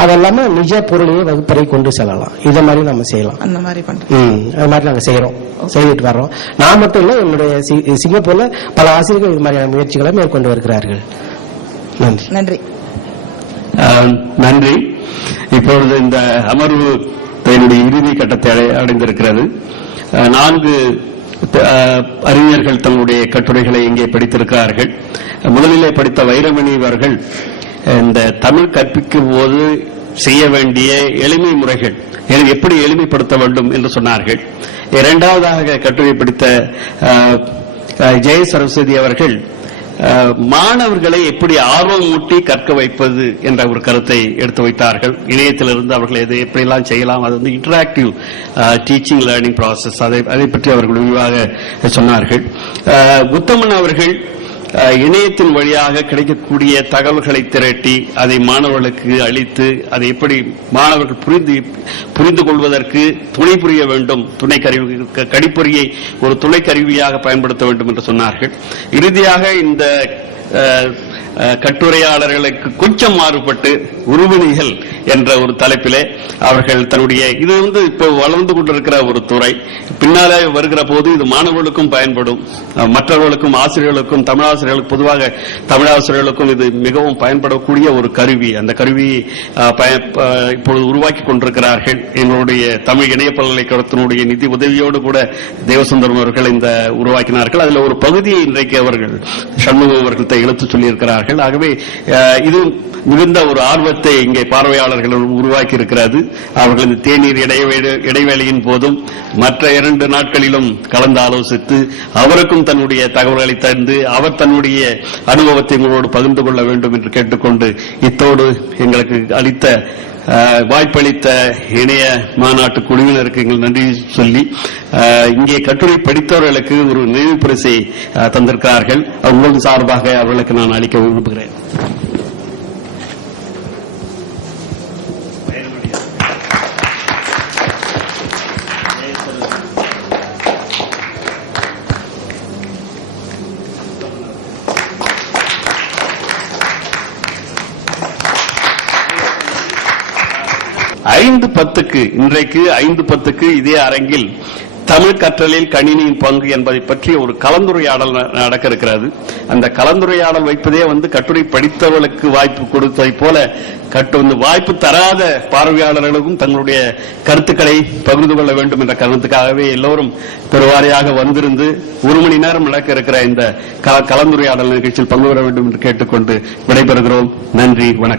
அதெல்லாம நிஜ பொருளையே வகுப்பறை கொண்டு செல்லலாம். இதை மாதிரி நம்ம செய்யலாம். அந்த மாதிரி பண்றேன் ம், அது மாதிரி நாங்க செய்யறோம் செய்துட்டு வர்றோம். நான் மட்டும் இல்ல என்னுடைய சிங்கப்பூர்ல பல ஆசிரியர்கள் இது மாதிரியான முயற்சிகளை மேற்கொண்டு வருகிறார்கள். நன்றி. நன்றி. நன்றி. இப்பொழுது இந்த அமர்வு தன்னுடைய இறுதி கட்டத்தை அடை- அடைந்திருக்கிறது. நான்கு அறிஞர்கள் தங்களுடைய கட்டுரைகளை இங்கே படித்திருக்கிறார்கள். முதலிலே படித்த வைரமணி அவர்கள் இந்த தமிழ் கற்பிக்கும் போது செய்ய வேண்டிய எளிமை முறைகள் எப்படி எளிமைப்படுத்த வேண்டும் என்று சொன்னார்கள். இரண்டாவதாக கட்டுரை படித்த ஜெய சரஸ்வதி அவர்கள் மாணவர்களை எப்படி ஆர்வம் ஊட்டி கற்க வைப்பது என்ற ஒரு கருத்தை எடுத்து வைத்தார்கள். இணையத்திலிருந்து அவர்கள் எது எப்படிலாம் செய்யலாம் அது வந்து இன்டராக்டிவ் டீச்சிங் லேர்னிங் ப்ராசஸ் அதை அதை பற்றி அவர்கள் விரிவாக சொன்னார்கள். உத்தமன் அவர்கள் இணையத்தின் வழியாக கிடைக்கக்கூடிய தகவல்களை திரட்டி அதை மாணவர்களுக்கு அளித்து அதை எப்படி மாணவர்கள் புரிந்து புரிந்து கொள்வதற்கு துணை புரிய வேண்டும். துணை கருவி கடிப்பொறியை ஒரு துணை கருவியாக பயன்படுத்த வேண்டும் என்று சொன்னார்கள். இறுதியாக இந்த கட்டுரையாளர்களுக்கு கொஞ்சம் மாறுபட்டு உருவினிகள் என்ற ஒரு தலைப்பிலே அவர்கள் தன்னுடைய இது வந்து இப்போ வளர்ந்து கொண்டிருக்கிற ஒரு துறை. பின்னாலே வருகிற போது இது மாணவர்களுக்கும் பயன்படும். மற்றவர்களுக்கும் ஆசிரியர்களுக்கும் தமிழாசிரியர்களுக்கும் பொதுவாக தமிழாசிரியர்களுக்கும் இது மிகவும் பயன்படக்கூடிய ஒரு கருவி. அந்த கருவியை இப்பொழுது உருவாக்கி கொண்டிருக்கிறார்கள். எங்களுடைய தமிழ் இணைய பல்கலைக்கழகத்தினுடைய நிதி உதவியோடு கூட தேவசுந்தரம் அவர்கள் இந்த உருவாக்கினார்கள். அதில் ஒரு பகுதியை இன்றைக்கு அவர்கள் சண்முகம் அவர்கள் இழுத்து சொல்லியிருக்கிறார்கள் ஆகவே இது மிகுந்த ஒரு ஆர்வத்தை இங்கே பார்வையாளர்கள் உருவாக்கி இருக்கிறது அவர்கள் இந்த தேநீர் இடைவேளையின் போதும் மற்ற இரண்டு நாட்களிலும் கலந்து ஆலோசித்து அவருக்கும் தன்னுடைய தகவல்களை தந்து அவர் தன்னுடைய அனுபவத்தை உங்களோடு பகிர்ந்து கொள்ள வேண்டும் என்று கேட்டுக்கொண்டு இத்தோடு எங்களுக்கு அளித்த வாய்ப்பளித்த இணைய மாநாட்டு குழுவினருக்கு எங்கள் நன்றி சொல்லி அஹ், இங்கே கட்டுரை படித்தவர்களுக்கு ஒரு நினைவு பரிசை தந்திருக்கிறார்கள். அவங்களுக்கு சார்பாக அவர்களுக்கு நான் அளிக்க விரும்புகிறேன். ஐந்து பத்துக்கு இன்றைக்கு ஐந்து பத்துக்கு இதே அரங்கில் தமிழ் கற்றலில் கணினியின் பங்கு என்பதை பற்றி ஒரு கலந்துரையாடல் நடக்க இருக்கிறது அந்த கலந்துரையாடல் வைப்பதே வந்து கட்டுரை படித்தவர்களுக்கு வாய்ப்பு கொடுத்ததை போல கட்டு வந்து வாய்ப்பு தராத பார்வையாளர்களுக்கும் தங்களுடைய கருத்துக்களை பகிர்ந்து கொள்ள வேண்டும் என்ற கருத்துக்காகவே எல்லோரும் பெருவாரியாக வந்திருந்து ஒரு மணி நேரம் நடக்க இருக்கிற இந்த கல- கலந்துரையாடல் நிகழ்ச்சியில் பங்கு பெற வேண்டும் என்று கேட்டுக்கொண்டு விடைபெறுகிறோம். நன்றி வணக்கம்.